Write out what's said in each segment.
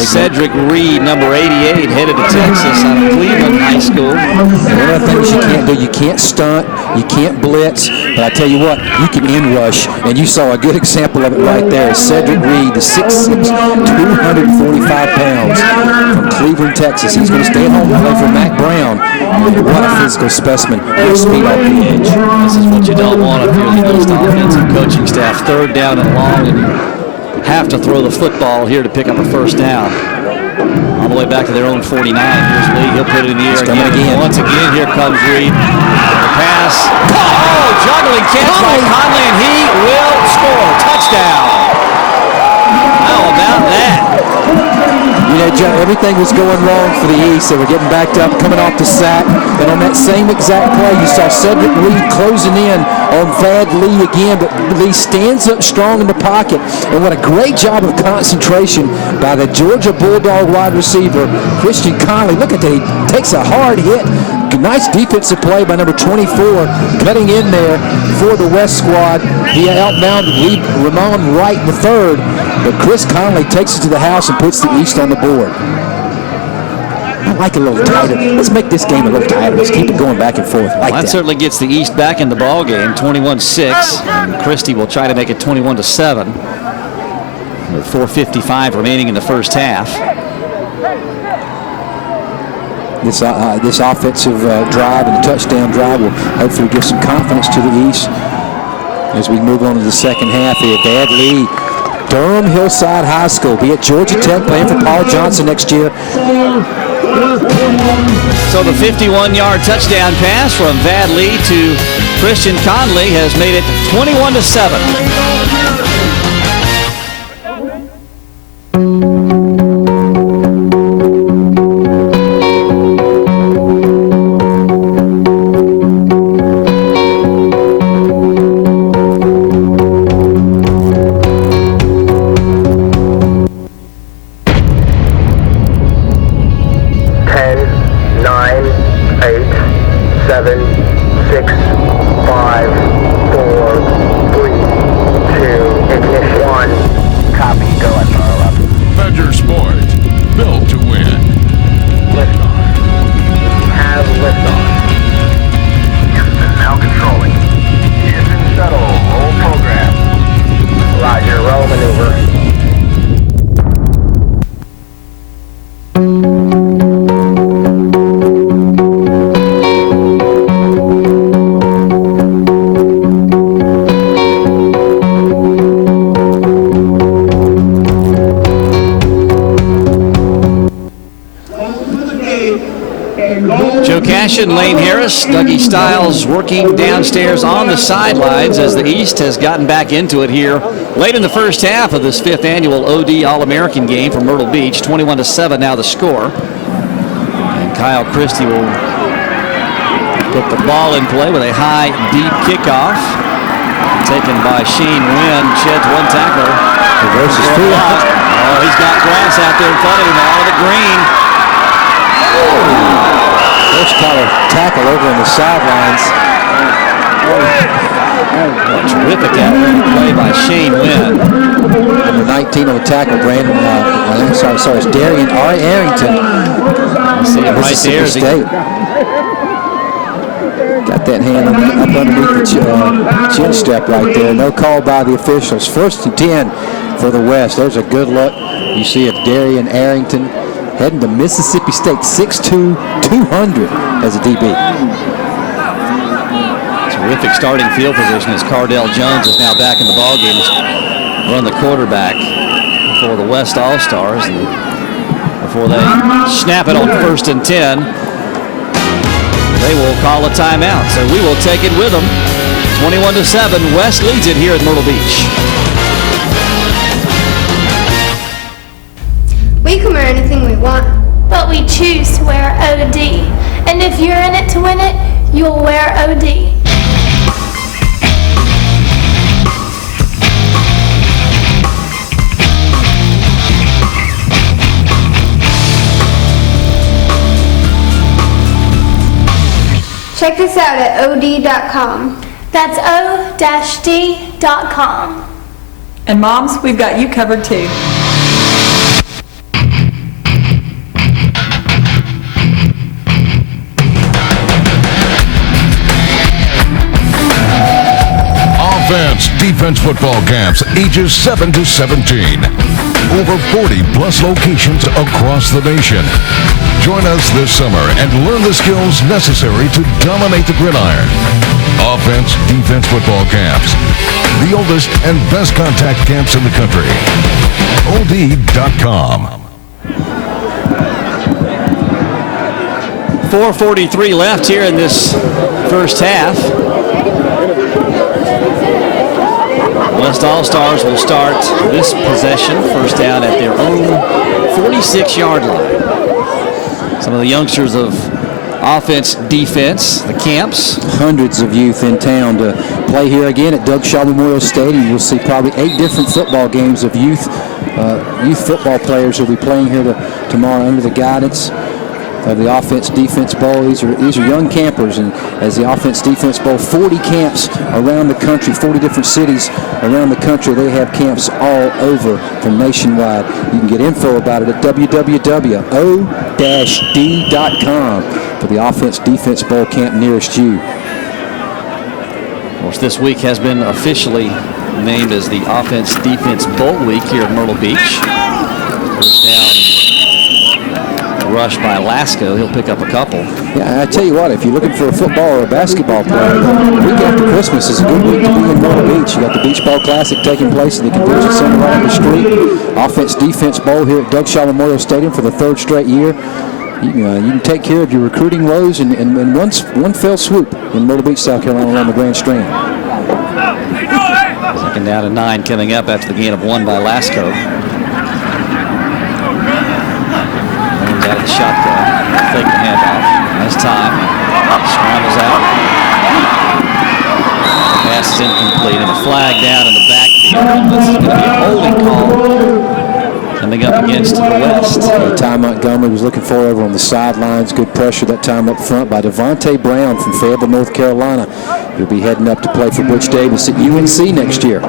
Cedric Reed, number 88, headed to Texas out of Cleveland High School. One of the things you can't do, you can't stunt, you can't blitz, but I tell you what, you can in-rush, and you saw a good example of it right there. Cedric Reed, the 6'6", 245 pounds from Cleveland, Texas. He's going to stay at home and play for Mac Brown. What a physical specimen. Good speed off the edge. This is what you don't want if you're the East offensive coaching staff. Third down and long, and you have to throw the football here to pick up a first down. All the way back to their own 49. Here's Lee. He'll put it in the air again. Once again, here comes Reed. The pass. Oh, juggling catch by Conley, and he will score. Touchdown. How about that? You know, John, everything was going wrong for the East. They were getting backed up, coming off the sack. And on that same exact play, you saw Cedric Reed closing in on Vad Lee again. But Lee stands up strong in the pocket. And what a great job of concentration by the Georgia Bulldog wide receiver, Christian Conley. Look at that. He takes a hard hit. Nice defensive play by number 24, cutting in there for the West squad. He outbounded Ramon Wright in the third, but Chris Conley takes it to the house and puts the East on the board. I like a little tighter. Let's make this game a little tighter. Let's keep it going back and forth. That certainly gets the East back in the ball game, 21-6. And Christie will try to make it 21-7 with 4:55 remaining in the first half. This offensive drive and the touchdown drive will hopefully give some confidence to the East as we move on to the second half here. Vad Lee, Durham Hillside High School, be at Georgia Tech, playing for Paul Johnson next year. So the 51-yard touchdown pass from Vad Lee to Christian Conley has made it 21-7. Lane Harris, Dougie Stiles working downstairs on the sidelines as the East has gotten back into it here late in the first half of this 5th annual OD All-American game from Myrtle Beach. 21-7 now the score. And Kyle Christie will put the ball in play with a high, deep kickoff. Taken by Shane Wynn, sheds one tackler. Reverses two. Oh, he's got grass out there in front of him, all of it green. Oh. First collar tackle over on the sidelines. Terrific play by Shane Wynn. Number 19 on the tackle, Brandon. It's Darian R. Arrington. See him right there. State. Got that hand up underneath the chin strap right there. No call by the officials. 1st and 10 for the West. There's a good look. You see of Darian Arrington heading to Mississippi State, 6'2", 200 as a DB. Terrific starting field position as Cordale Jones is now back in the ballgame. Run the quarterback for the West All-Stars. And before they snap it on 1st and 10, they will call a timeout. So we will take it with them. 21-7, West leads it here at Myrtle Beach. We can wear anything we want, but we choose to wear OD. And if you're in it to win it, you'll wear OD. Check this out at OD.com. That's O-D.com. And moms, we've got you covered too. Offense Defense football camps ages 7 to 17. Over 40 plus locations across the nation. Join us this summer and learn the skills necessary to dominate the gridiron. Offense Defense football camps. The oldest and best contact camps in the country. OD.com. 4:43 left here in this first half. West All-Stars will start this possession, first down at their own 46-yard line. Some of the youngsters of offense, defense, the camps. Hundreds of youth in town to play here again at Doug Shaw Memorial Stadium. You'll see probably 8 different football games of youth football players who will be playing here tomorrow under the guidance of the Offense Defense Bowl. These are young campers, and as the Offense Defense Bowl, 40 camps around the country, 40 different cities around the country. They have camps all over from nationwide. You can get info about it at www.o-d.com for the Offense Defense Bowl camp nearest you. Of course, this week has been officially named as the Offense Defense Bowl week here at Myrtle Beach. First down rush by Lasco. He'll pick up a couple. Yeah, I tell you what, if you're looking for a football or a basketball player, the week after Christmas is a good week to be in Myrtle Beach. You got the Beach Ball Classic taking place at the Convention Center right on the street. Offense Defense Bowl here at Doug Shaw Memorial Stadium for the 3rd straight year. You can take care of your recruiting woes in one fell swoop in Myrtle Beach, South Carolina along the Grand Strand. Second down and 9 coming up after the gain of 1 by Lasco. Out of the shotgun, fake the handoff. Has time. Scrambles out. Pass is incomplete, and a flag down in the backfield. This is going to be a holding call coming up against the West. Ty Montgomery was looking for over on the sidelines. Good pressure that time up front by Devontae Brown from Fayetteville, North Carolina. He'll be heading up to play for Butch Davis at UNC next year.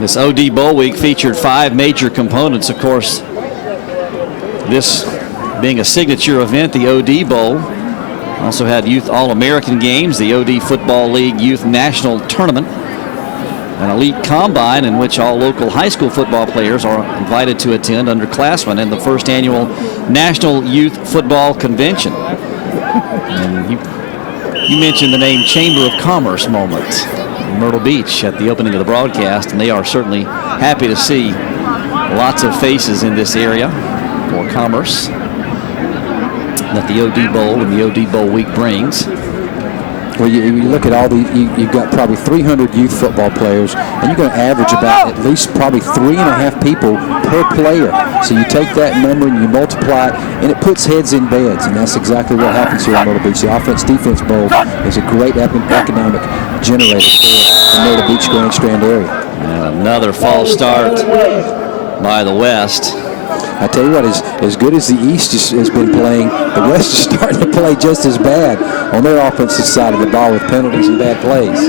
This OD Bowl week featured 5 major components. Of course, this being a signature event, the OD Bowl also had Youth All-American games, the OD Football League Youth National Tournament, an elite combine in which all local high school football players are invited to attend underclassmen, and the first annual National Youth Football Convention. And you mentioned the name Chamber of Commerce moment. Myrtle Beach at the opening of the broadcast, and they are certainly happy to see lots of faces in this area for commerce that the OD Bowl and the OD Bowl week brings. Well, you look at all you've got probably 300 youth football players, and you're going to average about at least probably 3.5 people per player. So you take that number and you multiply it, and it puts heads in beds, and that's exactly what happens here in Myrtle Beach. The Offense Defense Bowl is a great economic generator for the Myrtle Beach Grand Strand area. And another false start by the West. I tell you what, as good as the East has been playing, the West is starting to play just as bad on their offensive side of the ball with penalties and bad plays.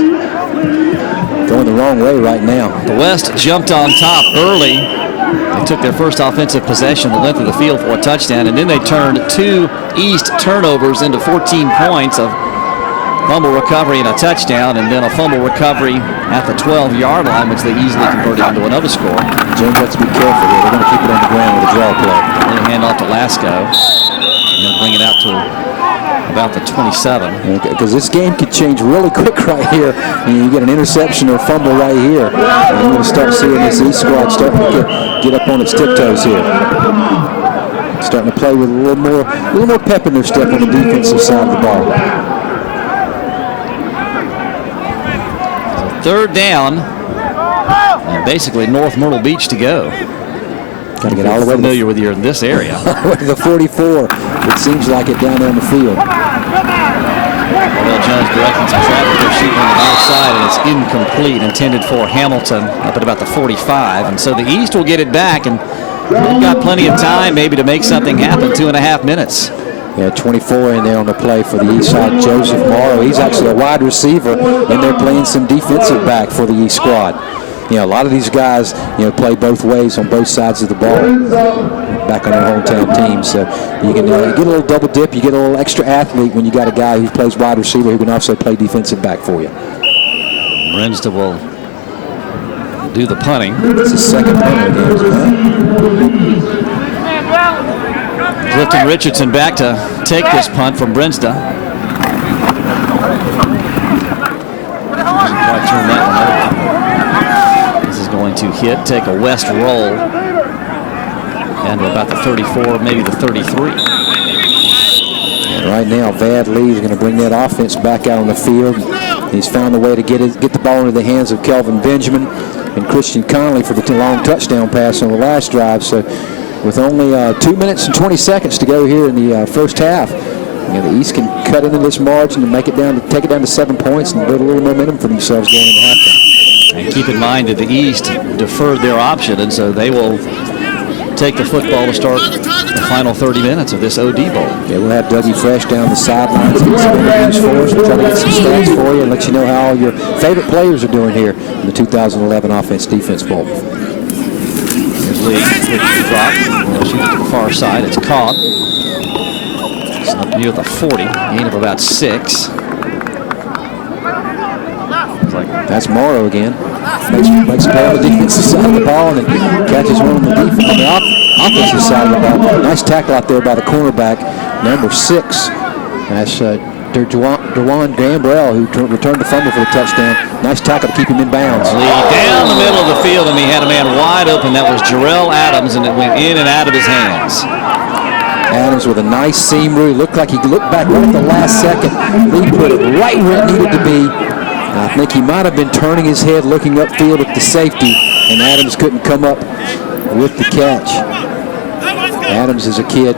Going the wrong way right now. The West jumped on top early. They took their first offensive possession the length of the field for a touchdown, and then they turned 2 East turnovers into 14 points of fumble recovery and a touchdown, and then a fumble recovery at the 12-yard line, which they easily converted into another score. James has to be careful here. They're going to keep it on the ground with a draw play. Then a hand off to Lasco. They're going to bring it out to about the 27. Because this game could change really quick right here. You get an interception or fumble right here, and you're going to start seeing this East squad starting to get up on its tiptoes here. Starting to play with a little more pep in their step on the defensive side of the ball. Third down, and basically North Myrtle Beach to go. Got to get all the way familiar with this area. The 44, it seems like it down there on the field. Cordale Jones directing some traffic. They're shooting on the other side, and it's incomplete, intended for Hamilton up at about the 45. And so the East will get it back, and they've got plenty of time maybe to make something happen. 2.5 minutes. Yeah, 24 in there on the play for the East side. Joseph Morrow, he's actually a wide receiver, and they're playing some defensive back for the East squad. a lot of these guys, play both ways on both sides of the ball back on their hometown team. So you can get a little double dip. You get a little extra athlete when you got a guy who plays wide receiver who can also play defensive back for you. Brensda will do the punting. It's his second punt of the game. Clifton Richardson back to take this punt from Brensda. Quite turn that one over. This is going to hit, take a west roll, and to about the 34, maybe the 33. And right now, Vad Lee is going to bring that offense back out on the field. He's found a way to get the ball into the hands of Kelvin Benjamin and Christian Conley for the long touchdown pass on the last drive. So with only 2 minutes and 20 seconds to go here in the first half, the East can cut into this margin and take it down to 7 points and build a little momentum for themselves going into halftime. And keep in mind that the East deferred their option, and so they will take the football to start the final 30 minutes of this OD Bowl. Yeah, we'll have Dougie Fresh down the sidelines, get some interviews for us. We'll try to get some stats for you and let you know how all your favorite players are doing here in the 2011 Offense-Defense Bowl. Here's Lee, quick drop, shoot to the far side. It's caught. It's up near the 40, gain of about 6. That's Morrow again. Makes a play on the defensive side of the ball and then catches one on the offensive side of the ball. Nice tackle out there by the cornerback, number 6. That's Derwan Gambrell, who returned the fumble for the touchdown. Nice tackle to keep him in bounds. Lee down the middle of the field, and he had a man wide open. That was Jarrell Adams, and it went in and out of his hands. Adams with a nice seam route. Looked like he looked back right at the last second. Lee put it right where it needed to be. I think he might have been turning his head looking upfield at the safety, and Adams couldn't come up with the catch. Adams is a kid.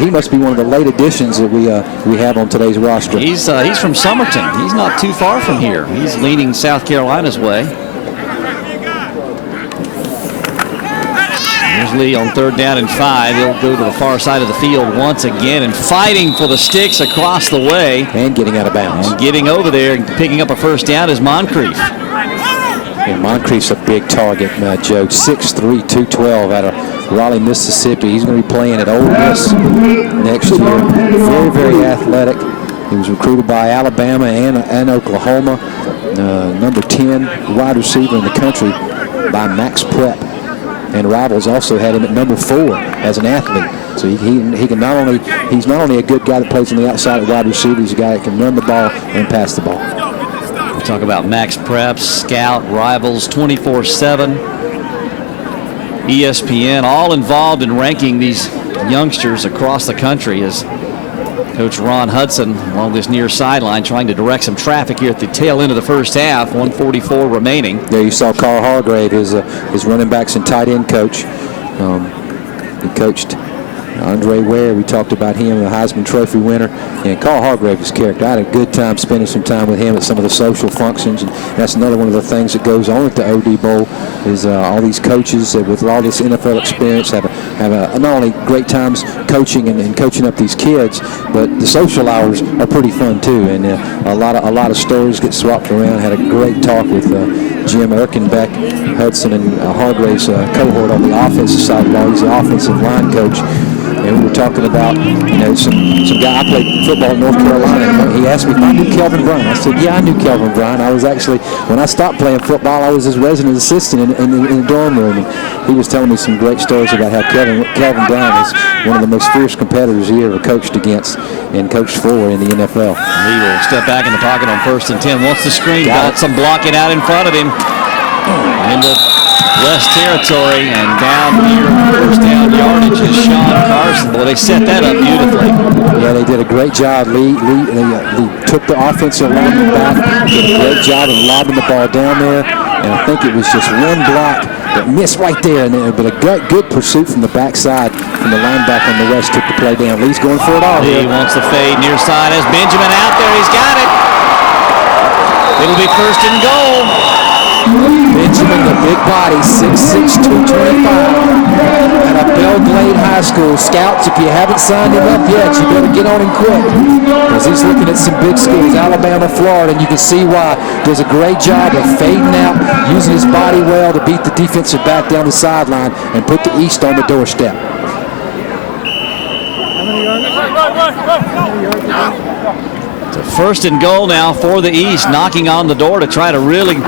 He must be one of the late additions that we have on today's roster. He's from Somerton. He's not too far from here. He's leaning South Carolina's way. Here's Lee on 3rd down and 5. He'll go to the far side of the field once again and fighting for the sticks across the way. And getting out of bounds. And getting over there and picking up a first down is Moncrief. Yeah, Moncrief's a big target, Joe. 6'3", 212 out of Raleigh, Mississippi. He's going to be playing at Ole Miss next year. Very, very athletic. He was recruited by Alabama and Oklahoma. Number 10 wide receiver in the country by Max Prep. And Rivals also had him at number 4 as an athlete. So he can he's not only a good guy that plays on the outside of wide receiver, he's a guy that can run the ball and pass the ball. We talk about Max Prep, Scout, Rivals, 24/7, ESPN, all involved in ranking these youngsters across the country as Coach Ron Hudson along this near sideline trying to direct some traffic here at the tail end of the first half, 1:44 remaining. There you saw Carl Hargrave, his running backs and tight end coach. He coached Andre Ware. We talked about him, the Heisman Trophy winner. And Carl Hargrave is character. I had a good time spending some time with him at some of the social functions. And that's another one of the things that goes on at the OD Bowl is all these coaches with all this NFL experience have not only great times coaching and coaching up these kids, but the social hours are pretty fun too. And a lot of stories get swapped around. Had a great talk with Jim Erkenbeck, Hudson, and Hargrave's cohort on the offensive side of the ball. He's the offensive line coach. And we were talking about, some guy. I played football in North Carolina, and he asked me if I knew Kelvin Bryant. I said, yeah, I knew Kelvin Bryant. I was actually, when I stopped playing football, I was his resident assistant in the dorm room. And he was telling me some great stories about how Kelvin Bryant is one of the most fierce competitors he ever coached against and coached for in the NFL. He will step back in the pocket on 1st and 10. Wants the screen, got some blocking out in front of him. Into West territory and down here, first down yardage is Sean Carson. Boy, they set that up beautifully. Yeah, they did a great job. Lee took the offensive lineman back, did a great job of lobbing the ball down there, and I think it was just one block that missed right there, but a good pursuit from the backside from the linebacker on the West took the play down. Lee's going for it all. He wants the fade near side as Benjamin out there. He's got it. It'll be 1st and goal. Benjamin, the big body, 6'6", 225, out of Belgrade High School. Scouts, if you haven't signed him up yet, you better get on him quick. as he's looking at some big schools, Alabama, Florida, and you can see why. Does a great job of fading out, using his body well to beat the defensive back down the sideline and put the East on the doorstep. It's a 1st and goal now for the East, knocking on the door to try to really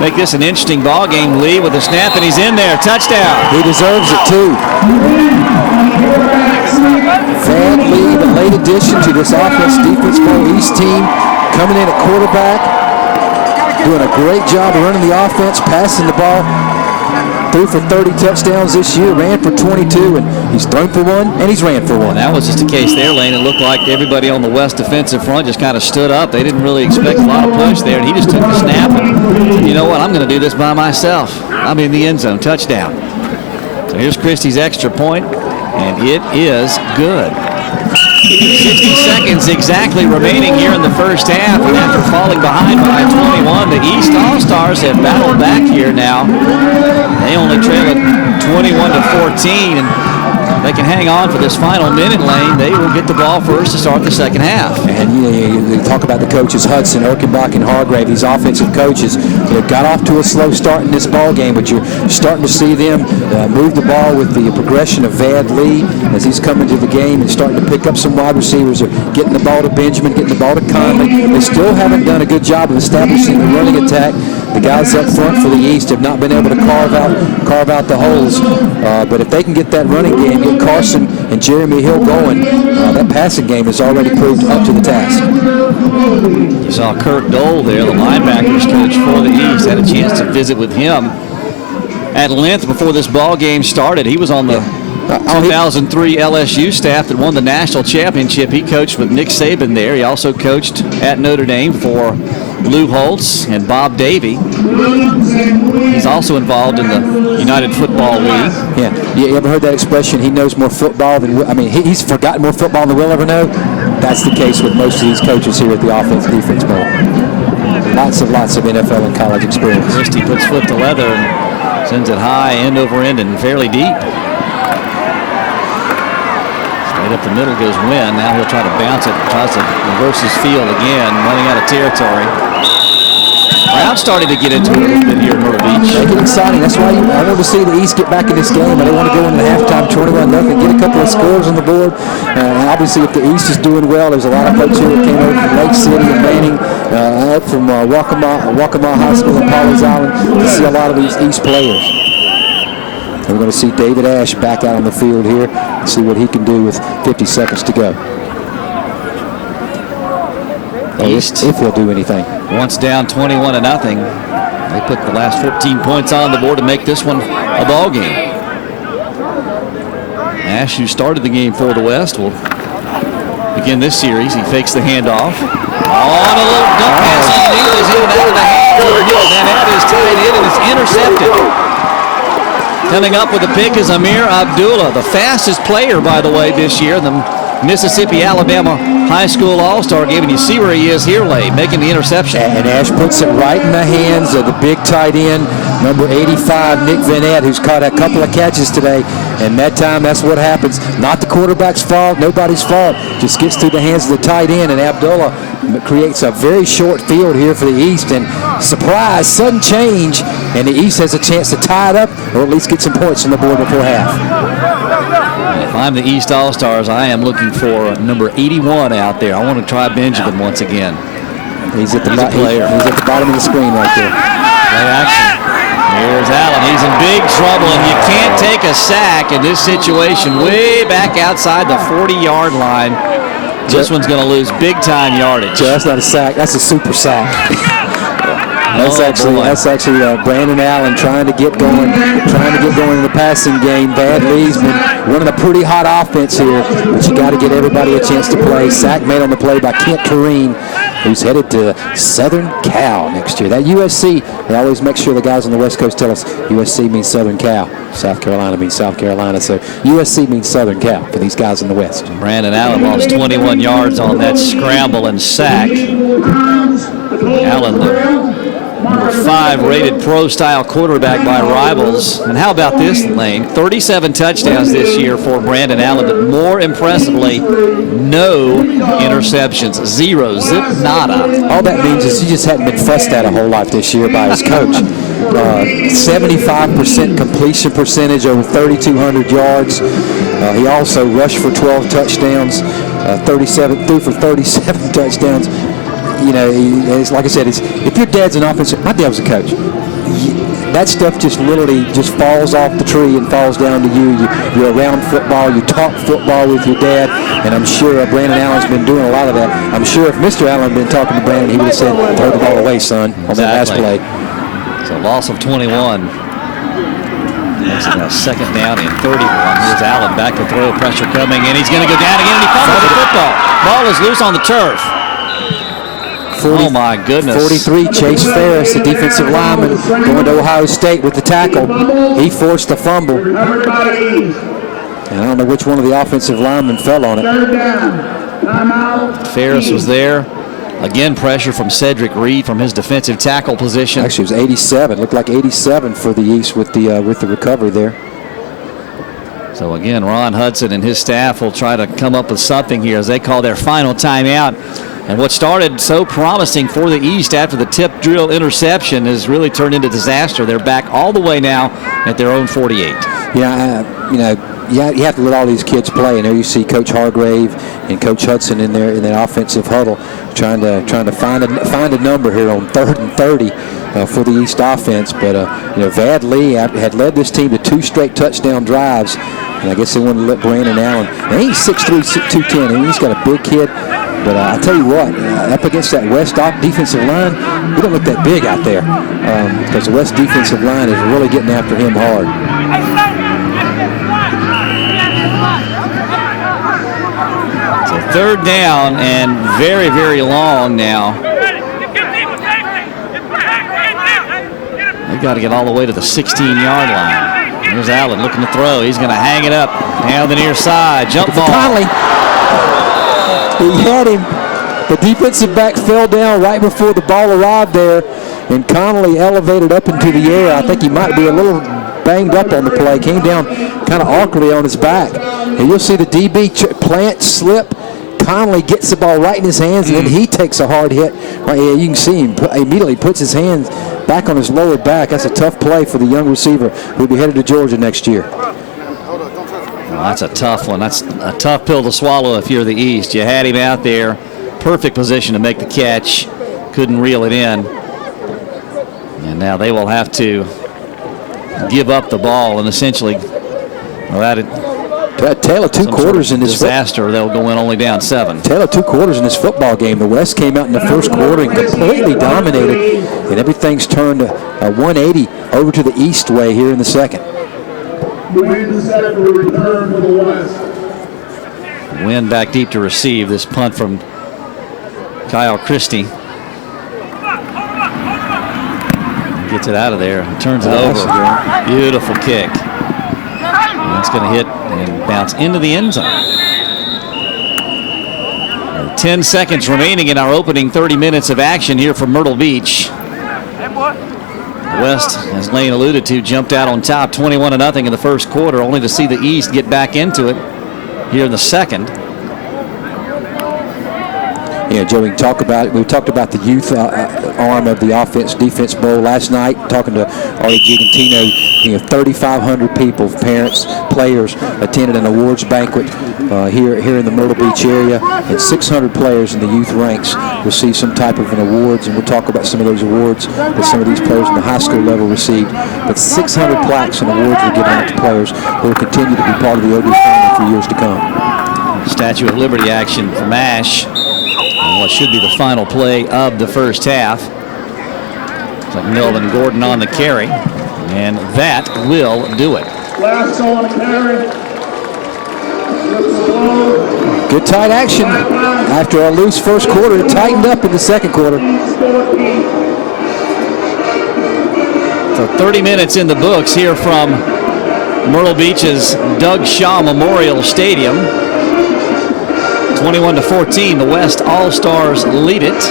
make this an interesting ball game. Lee with a snap, and he's in there. Touchdown. He deserves it, too. Vad Lee, the late addition to this offense-defense pro East team, coming in at quarterback, doing a great job of running the offense, passing the ball. Threw for 30 touchdowns this year, ran for 22, and he's thrown for 1, and he's ran for 1. And that was just the case there, Lane. It looked like everybody on the West defensive front just kind of stood up. They didn't really expect a lot of push there, and he just took the snap and said, you know what, I'm going to do this by myself. I'm in the end zone. Touchdown. So here's Christie's extra point, and it is good. 60 seconds exactly remaining here in the first half, and after falling behind by 21, the East All-Stars have battled back here now. They only trail it 21-14, and they can hang on for this final minute, Lane. They will get the ball first to start the second half. And you talk about the coaches, Hudson, Erkenbach, and Hargrave, these offensive coaches. They got off to a slow start in this ball game, but you're starting to see them move the ball with the progression of Vad Lee as he's coming to the game and starting to pick up some wide receivers. They're getting the ball to Benjamin, getting the ball to Conley. They still haven't done a good job of establishing the running attack. The guys up front for the East have not been able to carve out the holes. But if they can get that running game, get Carson and Jeremy Hill going, that passing game has already proved up to the task. You saw Kurt Dole there, the linebackers coach for the East. Had a chance to visit with him at length before this ball game started. He was on the 2003 LSU staff that won the national championship. He coached with Nick Saban there. He also coached at Notre Dame for Lou Holtz and Bob Davie. He's also involved in the United Football League. Yeah, you ever heard that expression, he knows more football than, he's forgotten more football than we'll ever know? That's the case with most of these coaches here at the offense-defense bowl. Lots of NFL and college experience. Christie puts foot to leather and sends it high, end over end, and fairly deep. Straight up the middle goes Wynn. Now he'll try to bounce it. Tries to reverse his field again, running out of territory. Brown started to get into it a little bit here in Myrtle Beach. Make it exciting. That's why I want to see the East get back in this game. I don't want to go into halftime 21-0, get a couple of scores on the board. And obviously, if the East is doing well, there's a lot of folks here that came over from Lake City and Manning, up from Waccamaw High School and Pauley's Island to see a lot of these East players. And we're going to see David Ash back out on the field here and see what he can do with 50 seconds to go. East, if he'll do anything. Once down 21-0, they put the last 14 points on the board to make this one a ball game. Ash, who started the game for the West, will begin this series. He fakes the handoff. On a little dump pass underneath is in and out of the hand. And that is tied in and it's intercepted. Coming up with the pick is Amir Abdullah, the fastest player, by the way, this year. The Mississippi-Alabama High School All-Star game, and you see where he is here, Lane, making the interception. And Ash puts it right in the hands of the big tight end, number 85, Nick Vanette, who's caught a couple of catches today. And that time, that's what happens. Not the quarterback's fault, nobody's fault. Just gets through the hands of the tight end, and Abdullah creates a very short field here for the East. And surprise, sudden change, and the East has a chance to tie it up or at least get some points on the board before half. If I'm the East All-Stars, I am looking for number 81 out there. I want to try Benjamin once again. He's at the bottom of the screen right there. Play action. Here's Allen. He's in big trouble, and you can't take a sack in this situation way back outside the 40-yard line. This one's going to lose big-time yardage. That's not a sack. That's a super sack. That's actually Brandon Allen trying to get going in the passing game. Vad Lee's been running a pretty hot offense here, but you got to get everybody a chance to play. Sack made on the play by Kent Kareem, who's headed to Southern Cal next year. That USC, they always make sure the guys on the West Coast tell us USC means Southern Cal. South Carolina means South Carolina, so USC means Southern Cal for these guys in the West. Brandon Allen lost 21 yards on that scramble and sack. Allen, the Number 5 rated pro-style quarterback by rivals. And how about this, Lane? 37 touchdowns this year for Brandon Allen, but more impressively, no interceptions. 0, zip, nada. All that means is he just hadn't been fussed at a whole lot this year by his coach. 75% completion percentage, over 3,200 yards. He also rushed for 12 touchdowns, threw for 37 touchdowns. You know, it's like I said, if your dad's an offensive, my dad was a coach. That stuff just literally just falls off the tree and falls down to you. You're around football, you talk football with your dad, and I'm sure Brandon Allen's been doing a lot of that. I'm sure if Mr. Allen had been talking to Brandon, he would have said, throw the ball away, son, on that last play. So loss of 21. Next now, second down and 31. Here's Allen back to throw, pressure coming, and he's going to go down again, and he fumbles the football. Ball is loose on the turf. Oh my goodness. 43, Chase Ferris, the defensive lineman, going to Ohio State with the tackle. He forced the fumble. And I don't know which one of the offensive linemen fell on it. Ferris was there. Again, pressure from Cedric Reed from his defensive tackle position. Actually, it was 87. Looked like 87 for the East with the recovery there. So again, Ron Hudson and his staff will try to come up with something here as they call their final timeout. And what started so promising for the East after the tip drill interception has really turned into disaster. They're back all the way now at their own 48. Yeah, you have to let all these kids play. And there you see Coach Hargrave and Coach Hudson in there in that offensive huddle, trying to find a number here on 3rd and 30 for the East offense. But Vad Lee had led this team to 2 straight touchdown drives, and I guess they wanted to let Brandon Allen. And he's 6'3", 210. I mean, he's got a big kid. But I tell you what, up against that West defensive line, he don't look that big out there because the West defensive line is really getting after him hard. So 3rd down and very, very long now. They've got to get all the way to the 16-yard line. Here's Allen looking to throw. He's going to hang it up down the near side. Jump ball. Conley. He had him. The defensive back fell down right before the ball arrived there, and Connolly elevated up into the air. I think he might be a little banged up on the play. Came down kind of awkwardly on his back. And you'll see the DB plant slip. Connolly gets the ball right in his hands, and then he takes a hard hit. Right here, you can see him immediately puts his hands back on his lower back. That's a tough play for the young receiver who'll be headed to Georgia next year. Well, that's a tough one. That's a tough pill to swallow if you're the East. You had him out there, perfect position to make the catch, couldn't reel it in. And now they will have to give up the ball and essentially, Taylor, 2 quarters in this disaster. They'll go in only down 7. Taylor, 2 quarters in this football game. The West came out in the first quarter and completely dominated, and everything's turned 180 over to the East way here in the second. Wynn back deep to receive this punt from Kyle Christie. Gets it out of there, turns it over. Beautiful kick. And it's going to hit and bounce into the end zone. 10 seconds remaining in our opening 30 minutes of action here from Myrtle Beach. West, as Lane alluded to, jumped out on top 21-0 in the first quarter, only to see the East get back into it here in the second. Yeah, Joe, we talked about the youth arm of the offense-defense bowl last night, talking to Artie Gigantino. 3,500 people, parents, players, attended an awards banquet here in the Myrtle Beach area, and 600 players in the youth ranks received some type of an awards, and we'll talk about some of those awards that some of these players in the high school level received. But 600 plaques and awards were given out to players who will continue to be part of the OD family for years to come. Statue of Liberty action from Ash. What should be the final play of the first half. It's like Melvin Gordon on the carry, and that will do it. Last on carry. Good tight action. After a loose first quarter, it tightened up in the second quarter. So 30 minutes in the books here from Myrtle Beach's Doug Shaw Memorial Stadium. 21-14, the West All-Stars lead it.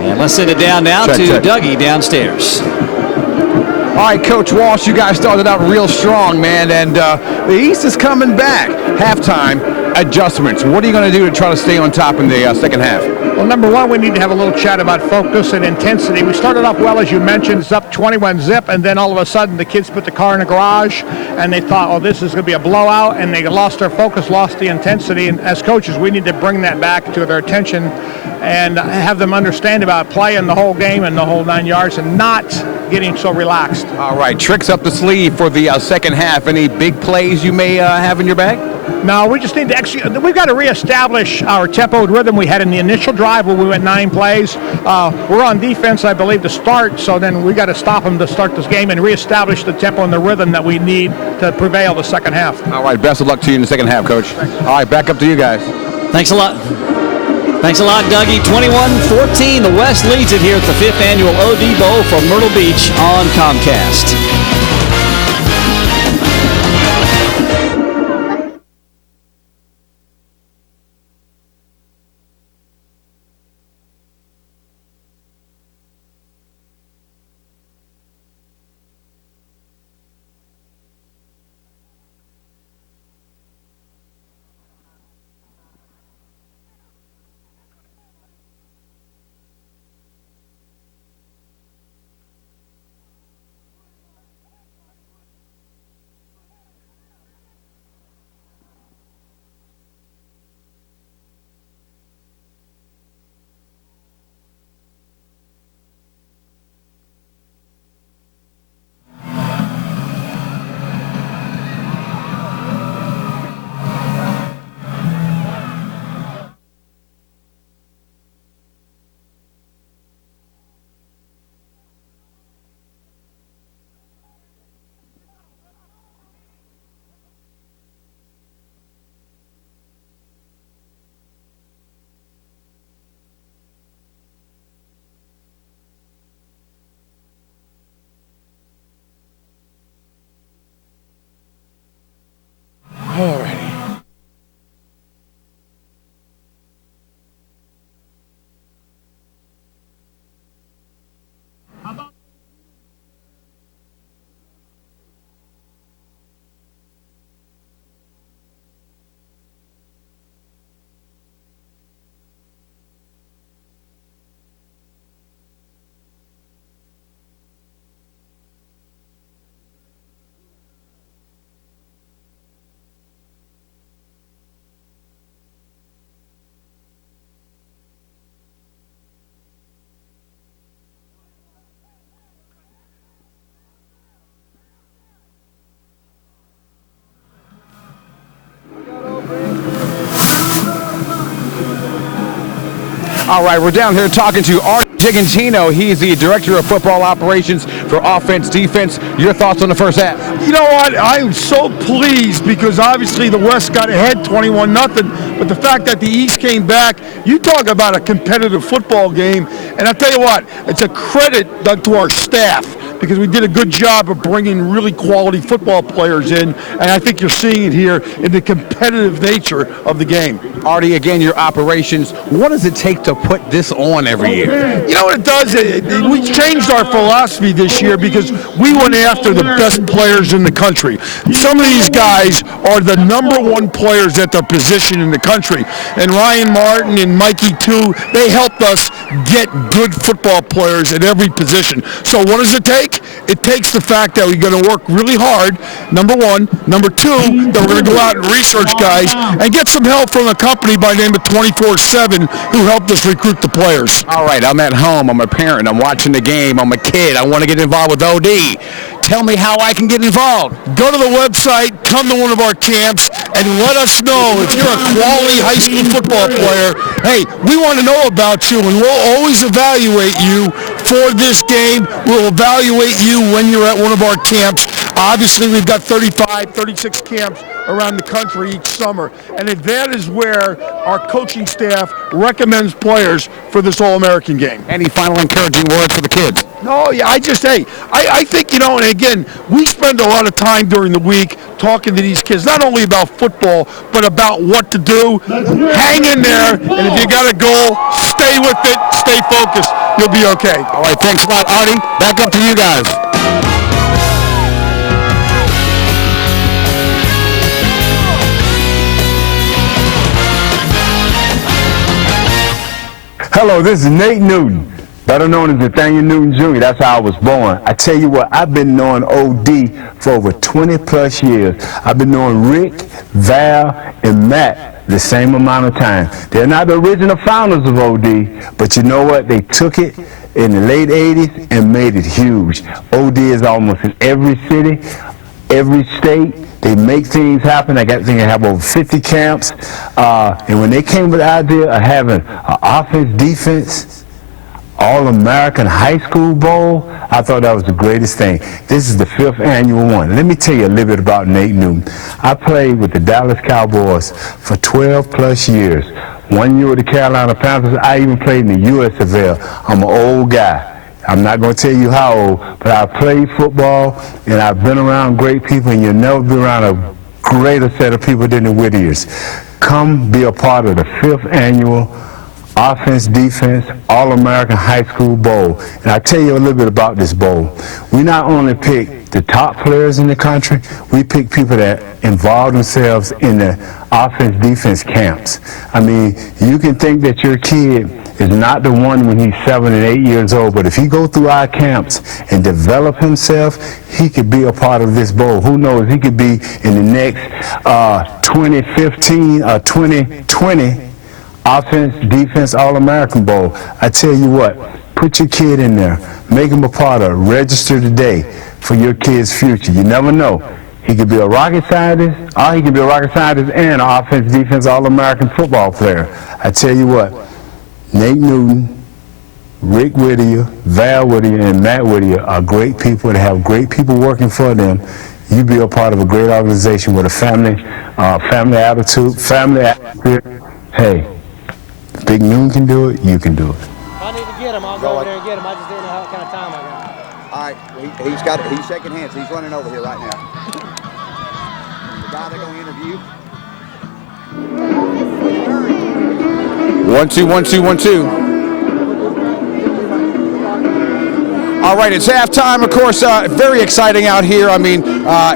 And Let's send it down now to check. Dougie downstairs. All right, Coach Walsh, you guys started out real strong, man, and the East is coming back. Halftime adjustments. What are you going to do to try to stay on top in the second half? Well, number one, we need to have a little chat about focus and intensity. We started off well, as you mentioned, it's up 21-zip, and then all of a sudden the kids put the car in the garage, and they thought, oh, this is going to be a blowout, and they lost their focus, lost the intensity. And as coaches, we need to bring that back to their attention and have them understand about playing the whole game and the whole 9 yards and not getting so relaxed. All right, tricks up the sleeve for the second half. Any big plays you may have in your bag? No, we just need to execute. We've got to reestablish our tempo and rhythm we had in the initial drive where we went 9 plays. We're on defense, I believe, to start, so then we got to stop them to start this game and reestablish the tempo and the rhythm that we need to prevail the second half. All right, best of luck to you in the second half, Coach. All right, back up to you guys. Thanks a lot. Thanks a lot, Dougie. 21-14, the West leads it here at the 5th Annual OD Bowl from Myrtle Beach on Comcast. All right, we're down here talking to Art Gigantino. He's the Director of Football Operations for Offense, Defense. Your thoughts on the first half? You know what? I'm so pleased because obviously the West got ahead 21-0, but the fact that the East came back, you talk about a competitive football game, and I'll tell you what, it's a credit to our staff because we did a good job of bringing really quality football players in, and I think you're seeing it here in the competitive nature of the game. Artie, again, your operations, what does it take to put this on every year? You know what it does? We changed our philosophy this year because we went after the best players in the country. Some of these guys are the #1 players at their position in the country, and Ryan Martin and Mikey too, they helped us get good football players at every position. So what does it take? It takes the fact that we're going to work really hard, #1. #2, that we're going to go out and research guys and get some help from a company by the name of 24/7 who helped us recruit the players. All right, I'm at home. I'm a parent. I'm watching the game. I'm a kid. I want to get involved with OD. Tell me how I can get involved. Go to the website, come to one of our camps, and let us know if you're a quality high school football player. Hey, we want to know about you, and we'll always evaluate you for this game. We'll evaluate you when you're at one of our camps. Obviously, we've got 35, 36 camps around the country each summer, and that is where our coaching staff recommends players for this All-American game. Any final encouraging words for the kids? No, yeah, I think, you know, and again, we spend a lot of time during the week talking to these kids, not only about football, but about what to do. Hang in there, and if you got a goal, stay with it, stay focused. you'll be okay. All right, thanks a lot, Artie. Back up to you guys. Hello, this is Nate Newton, better known as Nathaniel Newton Jr. That's how I was born. I tell you what, I've been knowing OD for over 20 plus years. I've been knowing Rick, Val, and Matt the same amount of time. They're not the original founders of OD, but you know what? They took it in the late 80s and made it huge. OD is almost in every city, every state. They make things happen. I think they have over 50 camps. And when they came with the idea of having an offense, defense, All-American High School Bowl, I thought that was the greatest thing. This is the 5th annual one. Let me tell you a little bit about Nate Newton. I played with the Dallas Cowboys for 12 plus years. 1 year with the Carolina Panthers. I even played in the USFL. I'm an old guy. I'm not going to tell you how old, but I've played football, and I've been around great people, and you'll never be around a greater set of people than the Whittiers. Come be a part of the 5th annual Offense, Defense, All-American High School Bowl. And I'll tell you a little bit about this bowl. We not only pick the top players in the country, we pick people that involve themselves in the offense, defense camps. I mean, you can think that your kid is not the one when he's 7 and 8 years old, but if he go through our camps and develop himself, he could be a part of this bowl. Who knows, he could be in the next 2015 or 2020 Offense, Defense, All-American Bowl. I tell you what, put your kid in there. Make him a part of it. Register today for your kid's future. You never know. He could be a rocket scientist, or he could be a rocket scientist and an offense, defense, All-American football player. I tell you what, Nate Newton, Rick Whittier, Val Whittier, and Matt Whittier are great people. They have great people working for them. You be a part of a great organization with a family attitude, family atmosphere. Hey, Big Noon can do it, you can do it. If I need to get him, I'll go over there and get him. I just didn't know what kind of time I got. All right, he's shaking hands. He's running over here right now. The guy they're going to interview. 1 2 1 2 1 2. All right, it's halftime. Of course, very exciting out here. I mean,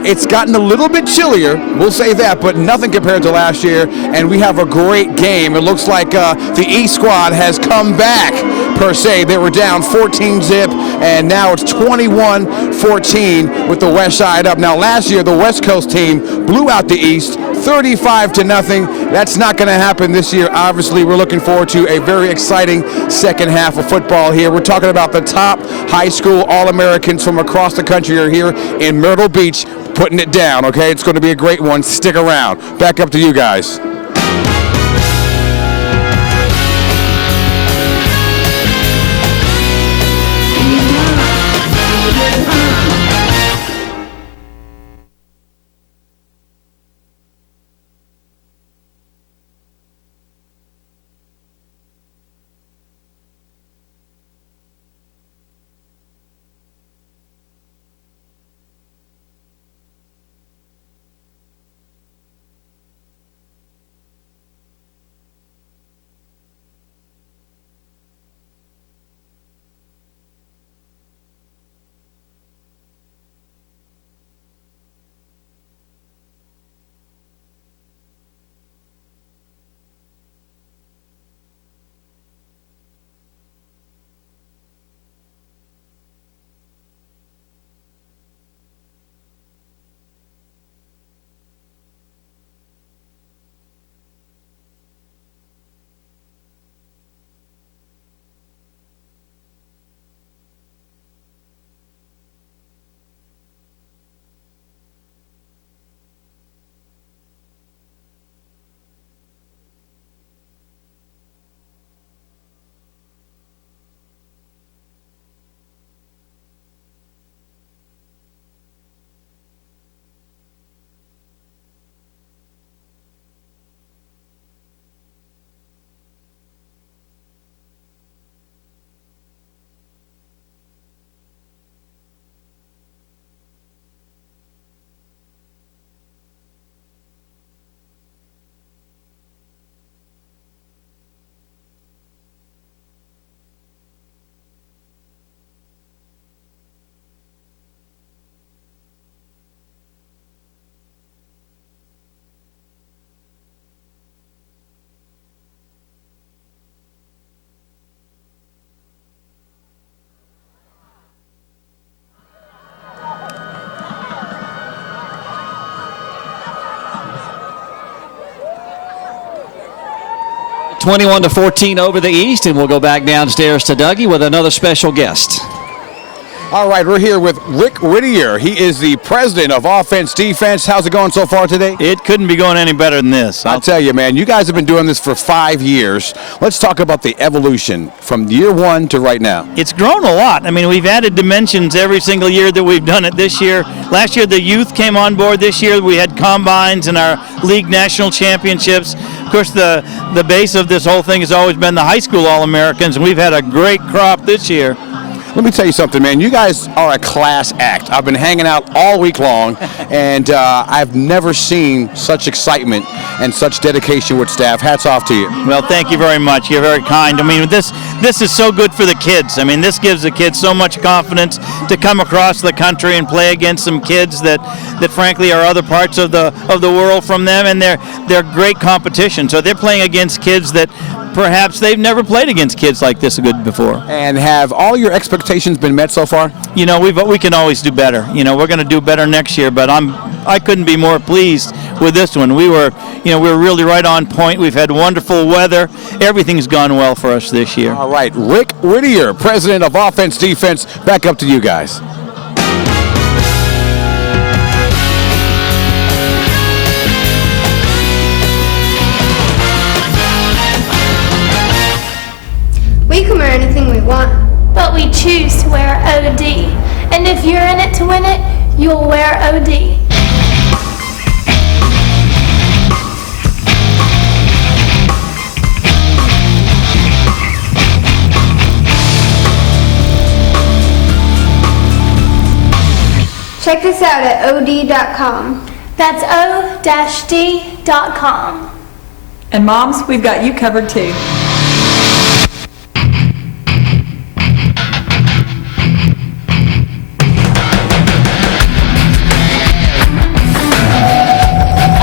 it's gotten a little bit chillier, we'll say that, but nothing compared to last year. And we have a great game. It looks like the East squad has come back, per se. They were down 14-zip, and now it's 21-14 with the West side up. Now, last year, the West Coast team blew out the East 35-0. That's not going to happen this year. Obviously, we're looking forward to a very exciting second half of football here. We're talking about the top high school All-Americans from across the country are here in Myrtle Beach putting it down, okay? It's going to be a great one. Stick around. Back up to you guys. 21-14 over the East, and we'll go back downstairs to Dougie with another special guest. All right, we're here with Rick Whittier. He is the president of Offense Defense. How's it going so far today? It couldn't be going any better than this. I'll tell you, man, you guys have been doing this for 5 years. Let's talk about the evolution from year one to right now. It's grown a lot. I mean, we've added dimensions every single year that we've done it this year. Last year, the youth came on board. This year, we had combines and our league national championships. Of course, the base of this whole thing has always been the high school All-Americans, and we've had a great crop this year. Let me tell you something, man. You guys are a class act. I've been hanging out all week long, and I've never seen such excitement and such dedication with staff. Hats off to you. Well, thank you very much. You're very kind. I mean, this is so good for the kids. I mean, this gives the kids so much confidence to come across the country and play against some kids that frankly are other parts of the world from them, and they're great competition. So they're playing against kids that perhaps they've never played against kids like this good before. And have all your expectations been met so far? You know, we can always do better. You know, we're going to do better next year, but I couldn't be more pleased with this one. We were really right on point. We've had wonderful weather. Everything's gone well for us this year. All right, Rick Whittier, president of Offense Defense. Back up to you guys. We can wear anything we want, but we choose to wear OD. And if you're in it to win it, you'll wear OD. Check us out at OD.com. That's O-D.com. And moms, we've got you covered too.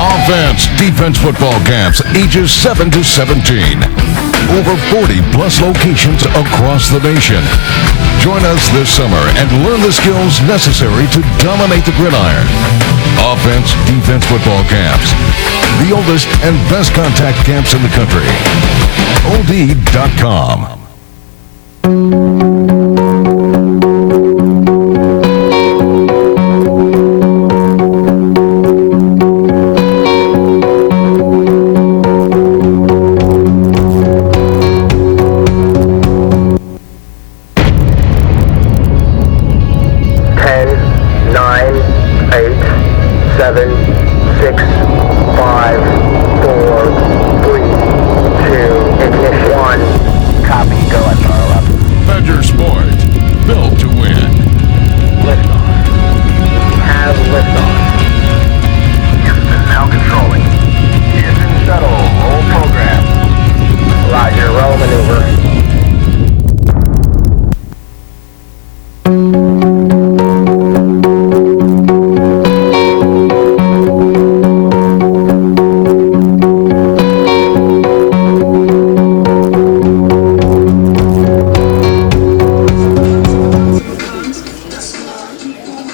Offense Defense football camps ages 7 to 17. Over 40 plus locations across the nation. Join us this summer and learn the skills necessary to dominate the gridiron. Offense Defense football camps. The oldest and best contact camps in the country. OD.com.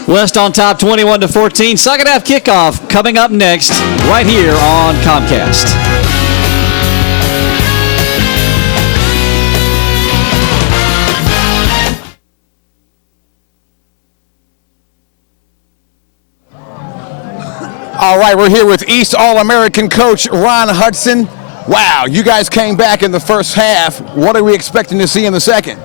West on top 21-14. Second half kickoff coming up next right here on Comcast. All right, we're here with East All-American coach Ron Hudson. Wow, you guys came back in the first half. What are we expecting to see in the second?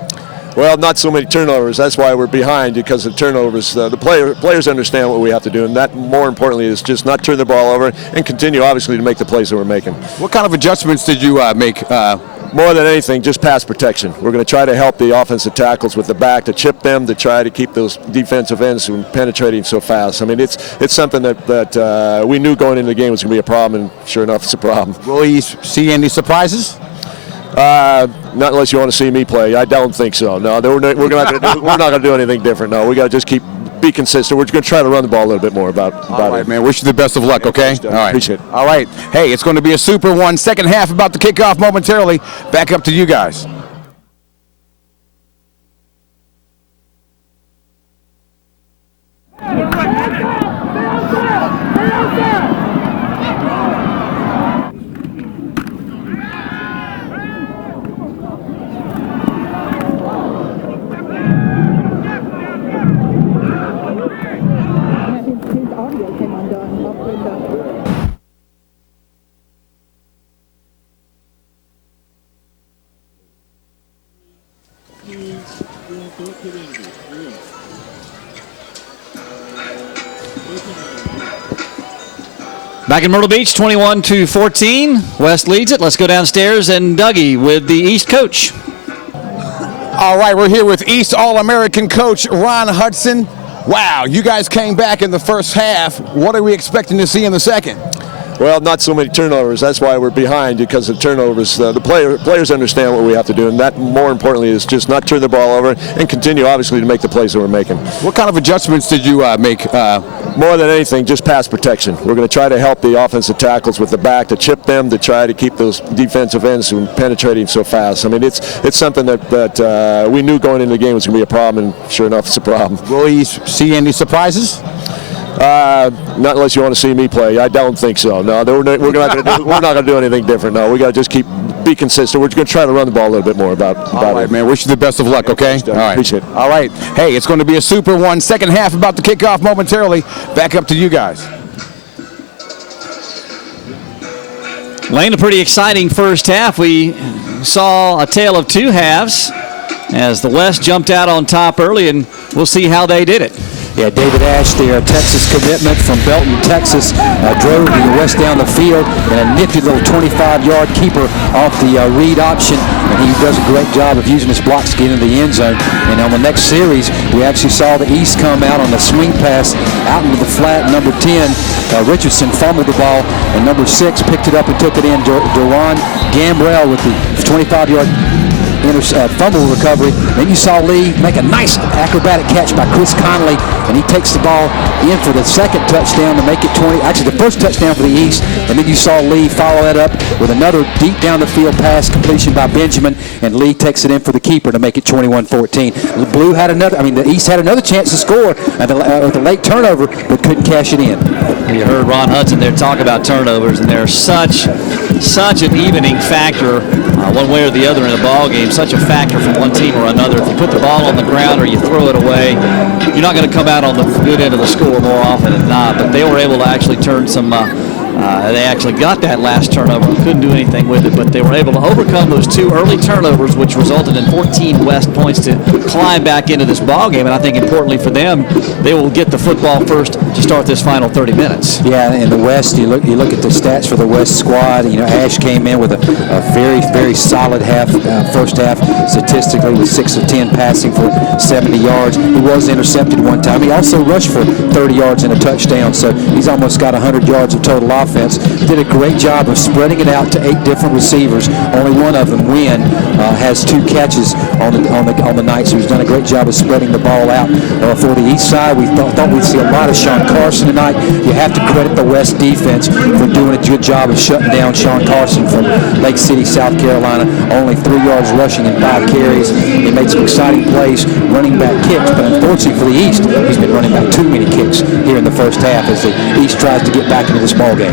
Well, not so many turnovers. That's why we're behind, because of turnovers. The players understand what we have to do, and that, more importantly, is just not turn the ball over and continue, obviously, to make the plays that we're making. What kind of adjustments did you make? More than anything, just pass protection. We're going to try to help the offensive tackles with the back, to chip them, to try to keep those defensive ends from penetrating so fast. I mean, it's something that we knew going into the game was going to be a problem, and sure enough, it's a problem. Will you see any surprises? Not unless you want to see me play. I don't think so. No, we're not going to do anything different. No, we got to just be consistent. We're going to try to run the ball a little bit more. All right, it. Man. Wish you the best of luck. Okay. All right. Appreciate it. All right. Hey, it's going to be a super one. Second half about to kick off momentarily. Back up to you guys. Back in Myrtle Beach, 21-14. West leads it. Let's go downstairs and Dougie with the East coach. All right, we're here with East All-American coach Ron Hudson. Wow, you guys came back in the first half. What are we expecting to see in the second? Well, not so many turnovers. That's why we're behind, because of turnovers. The players understand what we have to do, and that, more importantly, is just not turn the ball over and continue, obviously, to make the plays that we're making. What kind of adjustments did you make? More than anything, just pass protection. We're going to try to help the offensive tackles with the back, to chip them, to try to keep those defensive ends from penetrating so fast. I mean, it's something that we knew going into the game was going to be a problem, and sure enough, it's a problem. Will we see any surprises? Not unless you want to see me play. I don't think so. No, we're not going to do anything different. No, we got to just be consistent. We're going to try to run the ball a little bit more about All right, it. man. Wish you the best of luck, okay? All right. Appreciate it. All right. Hey, it's going to be a super one. Second half about to kick off momentarily. Back up to you guys. Lane, a pretty exciting first half. We saw a tale of two halves as the West jumped out on top early, and we'll see how they did it. Yeah, David Ash, their Texas commitment from Belton, Texas, drove the West down the field, and a nifty little 25-yard keeper off the read option, and he does a great job of using his blocks to get into the end zone. And on the next series, we actually saw the East come out on the swing pass out into the flat. Number 10, Richardson fumbled the ball, and number 6 picked it up and took it in. Duran Gambrell with the 25-yard fumble recovery. Then you saw Lee make a nice acrobatic catch by Chris Connolly, and he takes the ball in for the second touchdown to make it 20. Actually, the first touchdown for the East, and then you saw Lee follow that up with another deep down the field pass completion by Benjamin, and Lee takes it in for the keeper to make it 21-14. The East had another chance to score with a late turnover, but couldn't cash it in. You heard Ron Hudson there talk about turnovers, and they're such an evening factor one way or the other in a ball game, such a factor from one team or another. If you put the ball on the ground or you throw it away, you're not going to come out on the good end of the score more often than not. But they were able to actually turn some they actually got that last turnover and couldn't do anything with it, but they were able to overcome those two early turnovers, which resulted in 14 West points to climb back into this ball game. And I think importantly for them, they will get the football first to start this final 30 minutes. Yeah, in the West, you look at the stats for the West squad. You know, Ash came in with a very, very solid first half statistically, with 6 of 10 passing for 70 yards. He was intercepted one time. He also rushed for 30 yards and a touchdown, so he's almost got 100 yards of total offense. Did a great job of spreading it out to 8 different receivers. Only one of them, Wynn, has 2 catches on the night, so he's done a great job of spreading the ball out. For the East side, we thought we'd see a lot of Sean Carson tonight. You have to credit the West defense for doing a good job of shutting down Sean Carson from Lake City, South Carolina. Only 3 yards rushing and 5 carries. He made some exciting plays, running back kicks, but unfortunately for the East, he's been running back too many kicks here in the first half as the East tries to get back into this ball game.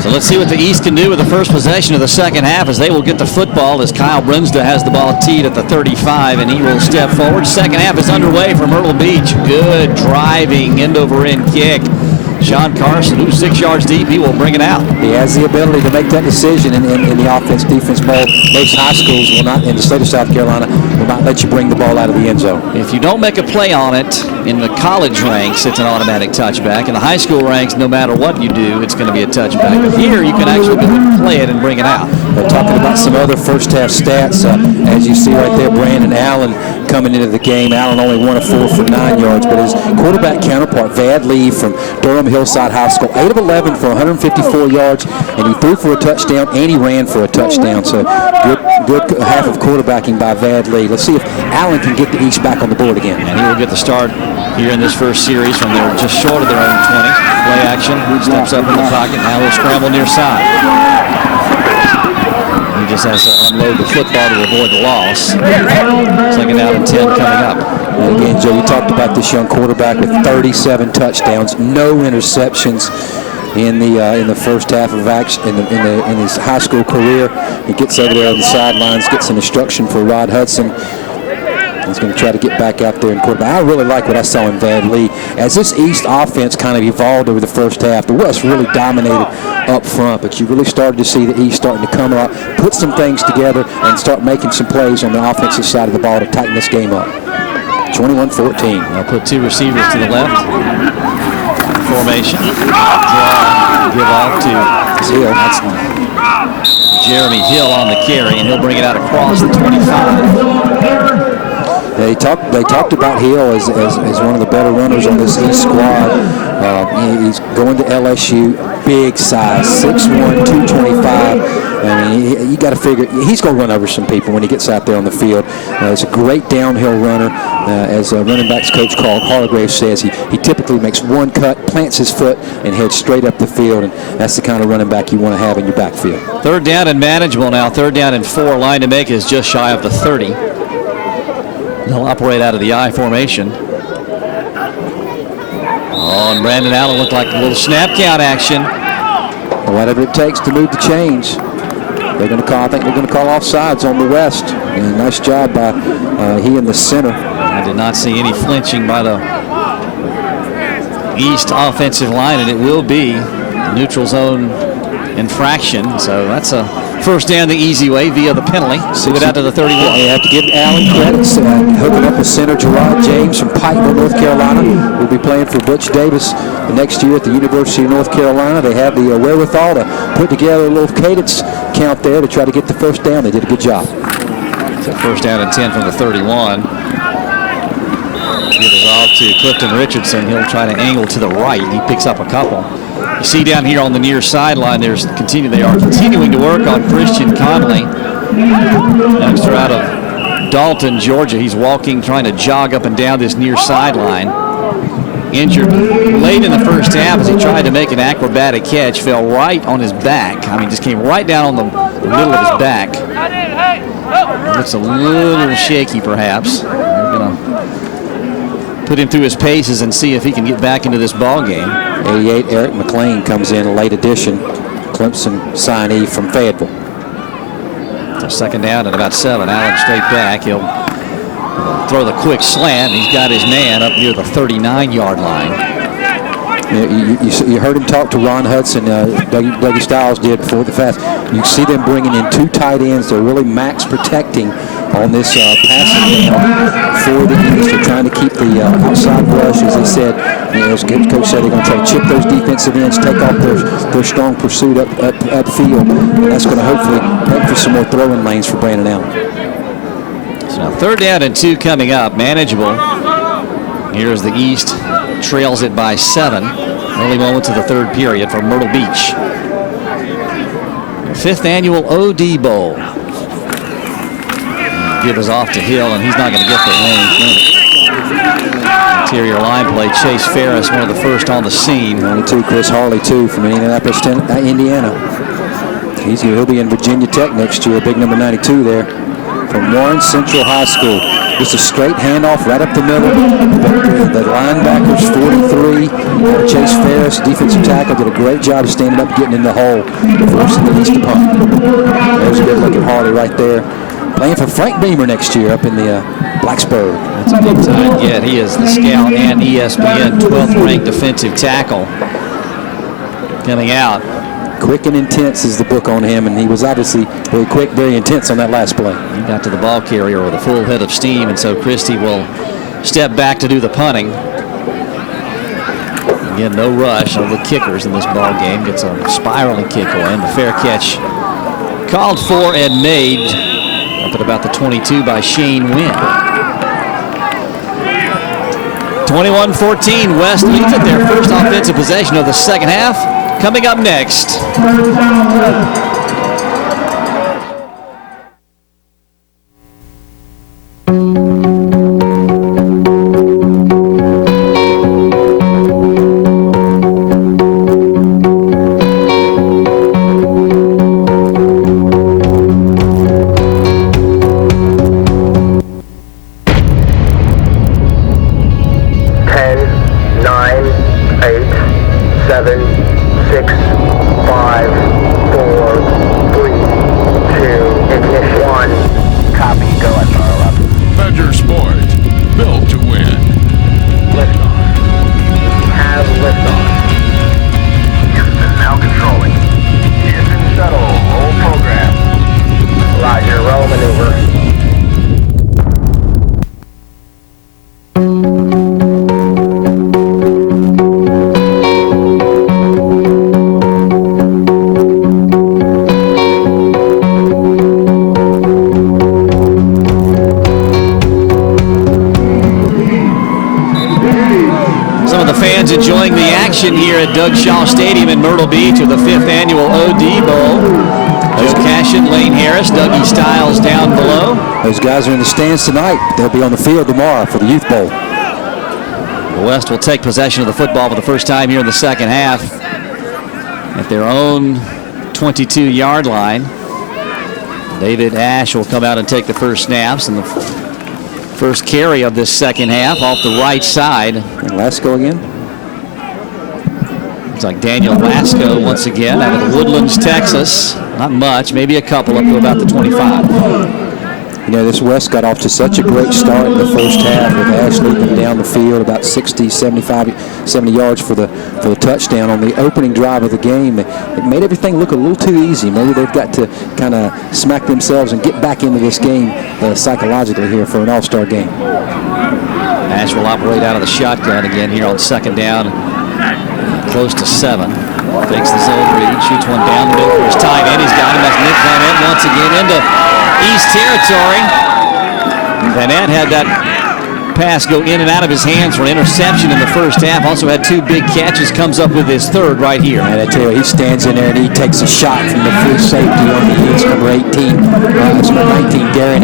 So let's see what the East can do with the first possession of the second half, as they will get the football as Kyle Brinsda has the ball teed at the 35, and he will step forward. Second half is underway for Myrtle Beach. Good driving end-over-end kick. Sean Carson, who's 6 yards deep, he will bring it out. He has the ability to make that decision in the offense-defense ball. Most high schools will not, in the state of South Carolina, will not let you bring the ball out of the end zone. If you don't make a play on it in the college ranks, it's an automatic touchback. In the high school ranks, no matter what you do, it's going to be a touchback. But here, you can actually play it and bring it out. We're talking about some other first-half stats. As you see right there, Brandon Allen coming into the game. Allen only 1 of 4 for 9 yards, but his quarterback counterpart, Vad Lee from Durham Hillside High School, 8 of 11 for 154 yards, and he threw for a touchdown and he ran for a touchdown. So good half of quarterbacking by Vad Lee. Let's see if Allen can get the East back on the board again. And he will get the start here in this first series from their just short of their own 20. Play action, steps up in the pocket, now he'll scramble near side. He just has to unload the football to avoid the loss. Second out and 10 coming up. And again, Joe, you talked about this young quarterback with 37 touchdowns, no interceptions in the first half of action in his high school career. He gets over there on the sidelines, gets some instruction for Rod Hudson. He's going to try to get back out there and quarterback. I really like what I saw in Vad Lee. As this East offense kind of evolved over the first half, the West really dominated up front, but you really started to see the East starting to come up, put some things together, and start making some plays on the offensive side of the ball to tighten this game up. 21-14. They'll put two receivers to the left. Formation. Draw. Give off to Hill. That's Jeremy Hill on the carry, and he'll bring it out across the 25. They talked about Hill as one of the better runners on this East squad. He's going to LSU, big size, 6'1", 225. I mean, you got to figure he's going to run over some people when he gets out there on the field. He's a great downhill runner. As running backs coach Carl Hargrave says, he typically makes one cut, plants his foot, and heads straight up the field, and that's the kind of running back you want to have in your backfield. Third down and manageable now. 3rd down and 4. Line to make is just shy of the 30. They'll operate out of the I formation. Oh, and Brandon Allen looked like a little snap count action. Whatever it takes to move the chains. They're going to call. I think they're going to call offsides on the west. And nice job by he in the center. I did not see any flinching by the East offensive line, and it will be a neutral zone infraction. So that's a first down the easy way via the penalty. See it out to the 31. Yeah, you have to give Allen credits. Hooking up with center Gerard James from Pikeville, North Carolina. Will be playing for Butch Davis the next year at the University of North Carolina. They have the wherewithal to put together a little cadence count there to try to get the first down. They did a good job. So first down and 10 from the 31. Give it off to Clifton Richardson. He'll try to angle to the right. He picks up a couple. You see down here on the near sideline, they are continuing to work on Christian Conley. Youngster out of Dalton, Georgia. He's walking, trying to jog up and down this near sideline. Injured late in the first half as he tried to make an acrobatic catch, fell right on his back. I mean, just came right down on the middle of his back. Looks a little shaky, perhaps. We're going to put him through his paces and see if he can get back into this ball game. 88, Eric McLean comes in, a late addition. Clemson signee from Fayetteville. So second down at about 7. Allen straight back. He'll throw the quick slant. He's got his man up near the 39-yard line. You heard him talk to Ron Hudson. Dougie Stiles did before the fast. You see them bringing in 2 tight ends. They're really max protecting on this passing game for the Eagles. They're trying to keep the outside rush, as they said. As Coach said, they're going to try to chip those defensive ends, take off their strong pursuit upfield. And that's going to hopefully make for some more throwing lanes for Brandon Allen. So now 3rd down and 2 coming up, manageable. Here's the East, trails it by 7. Early moments of the 3rd period for Myrtle Beach. 5th annual OD Bowl. Give us off to Hill, and he's not going to get the range. Interior line play, Chase Ferris, one of the first on the scene. 92, Chris Harley, too, from Indianapolis, Indiana. He'll be in Virginia Tech next year, big number 92 there. From Warren Central High School. Just a straight handoff right up the middle. The linebackers, 43. Chase Ferris, defensive tackle, did a great job of standing up, getting in the hole, forcing the East to punt. There's a good look at Harley right there. Playing for Frank Beamer next year up in the Blacksburg. That's a big time get. He is the Scout and ESPN 12th ranked defensive tackle coming out. Quick and intense is the book on him, and he was obviously very quick, very intense on that last play. He got to the ball carrier with a full head of steam, and so Christie will step back to do the punting. Again, no rush of the kickers in this ball game. Gets a spiraling kick away, and the fair catch called for and made up at about the 22 by Shane Wynn. 21-14, West leads it, their first offensive possession of the second half. Coming up next. Enjoying the action here at Doug Shaw Stadium in Myrtle Beach with the 5th annual OD Bowl. Joe Cashin, Lane Harris, Dougie Stiles down below. Those guys are in the stands tonight. They'll be on the field tomorrow for the Youth Bowl. The West will take possession of the football for the first time here in the second half at their own 22-yard line. David Ash will come out and take the first snaps, and the first carry of this second half off the right side. And Lasco again. It's like Daniel Lasco once again out of the Woodlands, Texas. Not much, maybe a couple up to about the 25. You know, this West got off to such a great start in the first half with Ash leaping down the field about 60, 75, 70 yards for the touchdown on the opening drive of the game. It made everything look a little too easy. Maybe they've got to kind of smack themselves and get back into this game psychologically here for an all-star game. Ash will operate out of the shotgun again here on second down, close to 7. Fakes the zone read, shoots one down the middle for his tight end. He's got him. That's Nick Van Ent once again into East territory. Van Ent had that pass go in and out of his hands for an interception in the first half. Also had 2 big catches. Comes up with his third right here. And I tell you, he stands in there and he takes a shot from the free safety on the east, number 18. It's number 19, Darren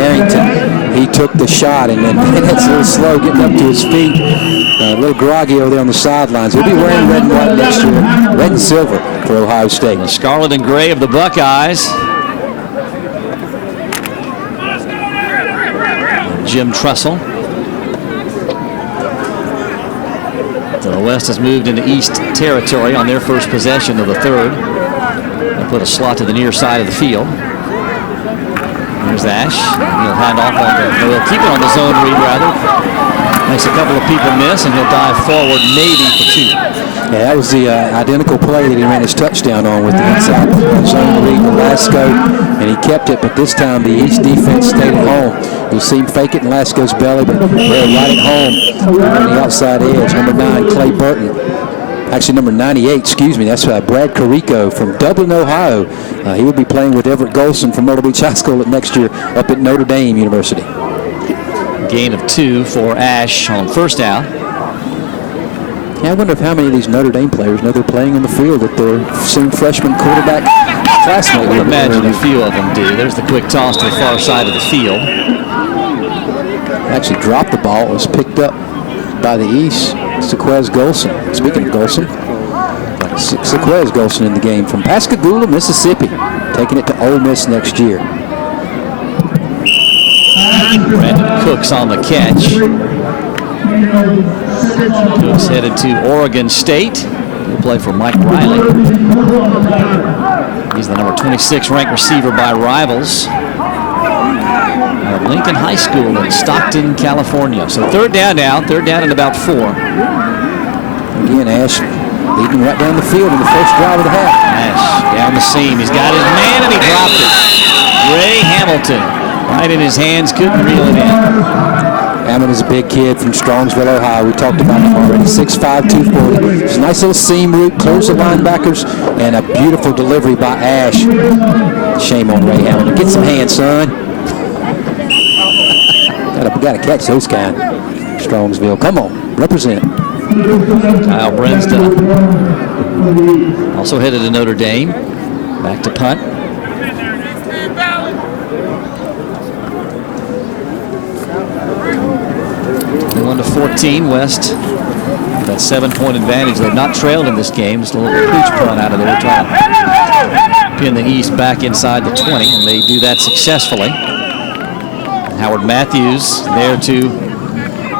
Arrington. He took the shot, and then it's a little slow getting up to his feet. A little groggy over there on the sidelines. He'll be wearing red and white next year, red and silver for Ohio State. The scarlet and gray of the Buckeyes. Jim Trussell. The West has moved into East territory on their first possession of the third. They put a slot to the near side of the field. There's Ash. He'll hand off on he'll keep it on the zone read rather. Makes a couple of people miss, and he'll dive forward maybe for 2. Yeah, that was the identical play that he ran his touchdown on with the inside zone read to Lasco, and he kept it, but this time the East defense stayed at home. You see him fake it in Lasco's belly, but they're right at home on the outside edge. Number 9, Clay Burton. Actually, number 98, excuse me, that's Brad Carrico from Dublin, Ohio. He will be playing with Everett Golson from Myrtle Beach High School next year up at Notre Dame University. Gain of 2 for Ash on first down. Yeah, I wonder if how many of these Notre Dame players know they're playing on the field that their soon freshman quarterback classmate. I would imagine a few of them do. There's the quick toss to the far side of the field. Actually dropped the ball. It was picked up by the East. Sequez Golson. Speaking of Golson, Sequez Golson in the game from Pascagoula, Mississippi, taking it to Ole Miss next year. Brandon Cooks on the catch. Cooks headed to Oregon State. He'll play for Mike Riley. He's the number 26 ranked receiver by Rivals. Out of Lincoln High School in Stockton, California. So third down now, third down and about 4. Again, Ash leading right down the field in the first drive of the half. Ash down the seam. He's got his man and he dropped it. Ray Hamilton right in his hands, couldn't reel it in. Hammond is a big kid from Strongsville, Ohio. We talked about him already. 6'5", 240. It's a nice little seam route, close the linebackers, and a beautiful delivery by Ash. Shame on Ray Hammond. Get some hands, son. Gotta catch those kind. Strongsville, come on, represent. Kyle Brensda also headed to Notre Dame. Back to punt. They won to 14. West that 7-point advantage. They've not trailed in this game. Just a little pooch punt out of there, trying to pin the East back inside the 20, and they do that successfully. Howard Matthews there to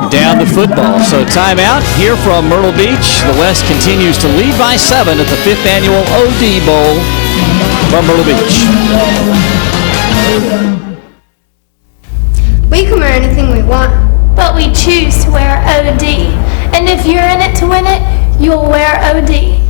down the football. So timeout here from Myrtle Beach. The West continues to lead by 7 at the 5th annual OD Bowl from Myrtle Beach. We can wear anything we want, but we choose to wear OD. And if you're in it to win it, you'll wear OD.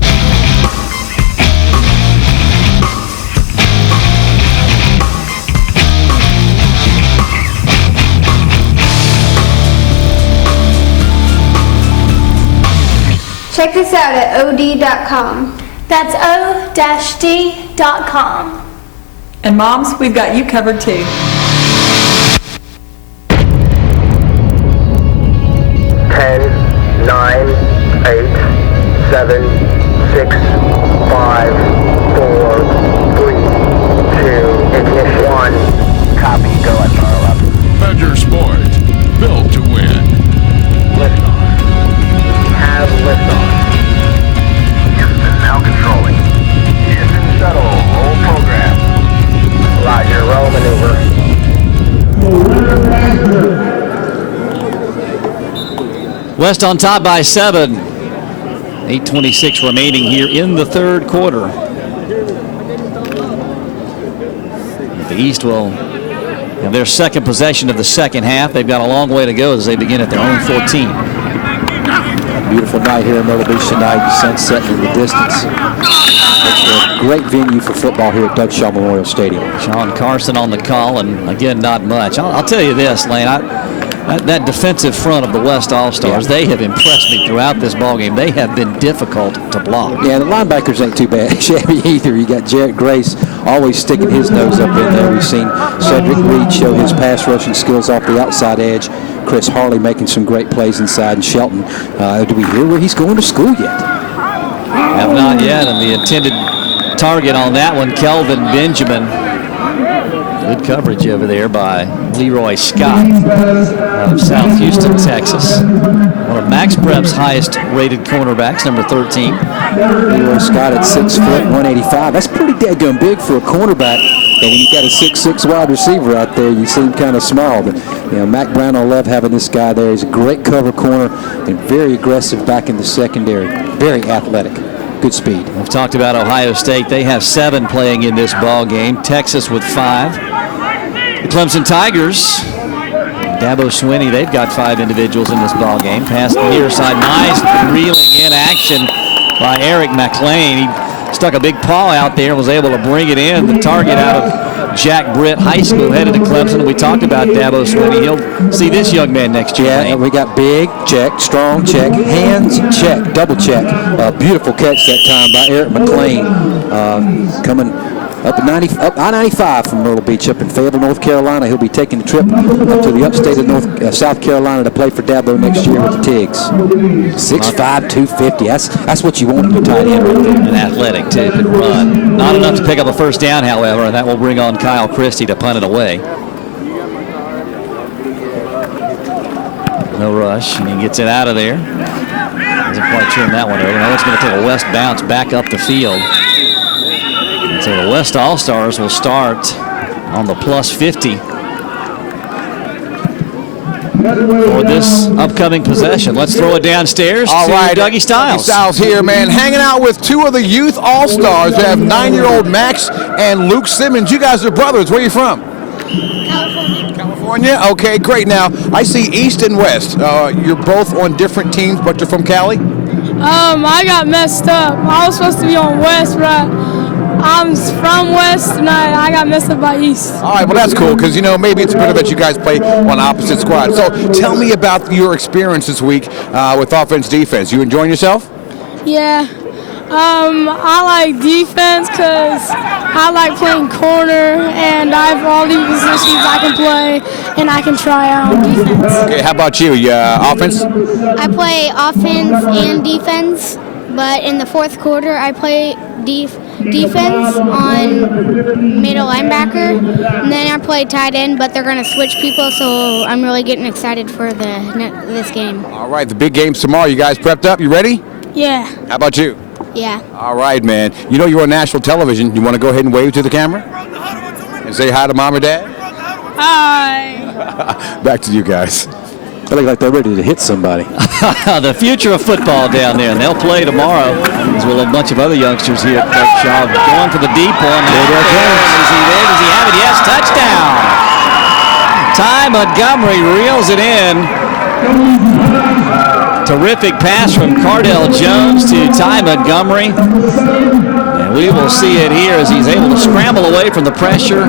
Check us out at od.com. That's o-d.com. And moms, we've got you covered too. 10, 9, 8, 7, 6, 5, 4, 3, 2, ignition. 1. Copy, go at Charlie up. Badger Sport, built to win. Lift off. Have lift off. Houston now controlling. Houston shuttle, roll program. Roger, roll maneuver. West on top by 7. 8:26 remaining here in the third quarter. The East will have their second possession of the second half. They've got a long way to go as they begin at their own 14. Beautiful night here in Myrtle Beach tonight. Sun setting in the distance. It's a great venue for football here at Doug Shaw Memorial Stadium. Sean Carson on the call, and again, not much. I'll tell you this, Lane. That defensive front of the West All-Stars, they have impressed me throughout this ballgame. They have been difficult to block. Yeah, the linebackers ain't too bad, shabby either. You got Jarrett Grace always sticking his nose up in there. We've seen Cedric Reed show his pass rushing skills off the outside edge. Chris Harley making some great plays inside. And Shelton, do we hear where he's going to school yet? Have not yet, and the intended target on that one, Kelvin Benjamin. Good coverage over there by Leroy Scott out of South Houston, Texas. One of Max Prep's highest rated cornerbacks, number 13. Leroy Scott at 6 foot, 185. That's pretty daggone big for a cornerback. And when you got a 6'6" wide receiver out there, you seem kind of small. But you know, Mac Brown will love having this guy there. He's a great cover corner and very aggressive back in the secondary. Very athletic. Good speed. We've talked about Ohio State. They have 7 playing in this ball game. Texas with 5. The Clemson Tigers, Dabo Swinney, they've got 5 individuals in this ball game. Pass the near side, nice reeling in action by Eric McLean. He stuck a big paw out there and was able to bring it in. The target out of Jack Britt High School headed to Clemson. We talked about Dabo Swinney. He'll see this young man next year. Yeah, we got big, check, strong, check, hands, check, double check. Beautiful catch that time by Eric McLean. Coming up I-95 from Myrtle Beach up in Fayetteville, North Carolina. He'll be taking the trip up to the upstate of South Carolina to play for Dabo next year with the Tigs. 6'5", 250. That's what you want in your tight end right there. And athletic, too. Could run. Not enough to pick up a first down, however, and that will bring on Kyle Christie to punt it away. No rush, and he gets it out of there. Doesn't quite turn that one over. Now it's going to take a west bounce back up the field. So the West All-Stars will start on the plus 50 for this upcoming possession. Let's throw it downstairs to Dougie Styles. Dougie Styles here, man, hanging out with 2 of the youth All-Stars. We have 9-year-old Max and Luke Simmons. You guys are brothers. Where are you from? California? Okay, great. Now, I see East and West. You're both on different teams, but you're from Cali? I got messed up. I was supposed to be on West, but I'm from West, and I got messed up by East. All right, well, that's cool, because, you know, maybe it's better that you guys play on opposite squads. So tell me about your experience this week with offense, defense. You enjoying yourself? Yeah. I like defense because I like playing corner, and I have all these positions I can play, and I can try out defense. Okay, how about you? Offense? I play offense and defense, but in the fourth quarter, I play defense on middle linebacker, and then I play tight end, but they're going to switch people, so I'm really getting excited for this game. All right, the big game's tomorrow. You guys prepped up? You ready? Yeah. How about you? Yeah. All right, man. You know you're on national television. You want to go ahead and wave to the camera? And say hi to Mom or Dad? Hi. Back to you guys. They look like they're ready to hit somebody. The future of football down there, and they'll play tomorrow, as well as a bunch of other youngsters here at Coach Shaw. Going for the deep one. Is he there? Does he have it? Yes, touchdown. Ty Montgomery reels it in. Terrific pass from Cordale Jones to Ty Montgomery. And we will see it here as he's able to scramble away from the pressure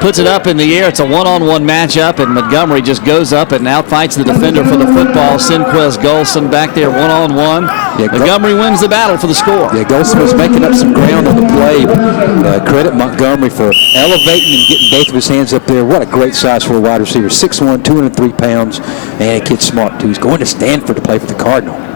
puts it up in the air. It's a one-on-one matchup, and Montgomery just goes up and outfights the defender for the football. Sinquez Golson back there one-on-one. Montgomery wins the battle for the score. Yeah, Golson was making up some ground on the play. Credit Montgomery for elevating and getting both of his hands up there. What a great size for a wide receiver. 6'1", 203 pounds, and a kid smart, too. He's going to Stanford to play for the Cardinal.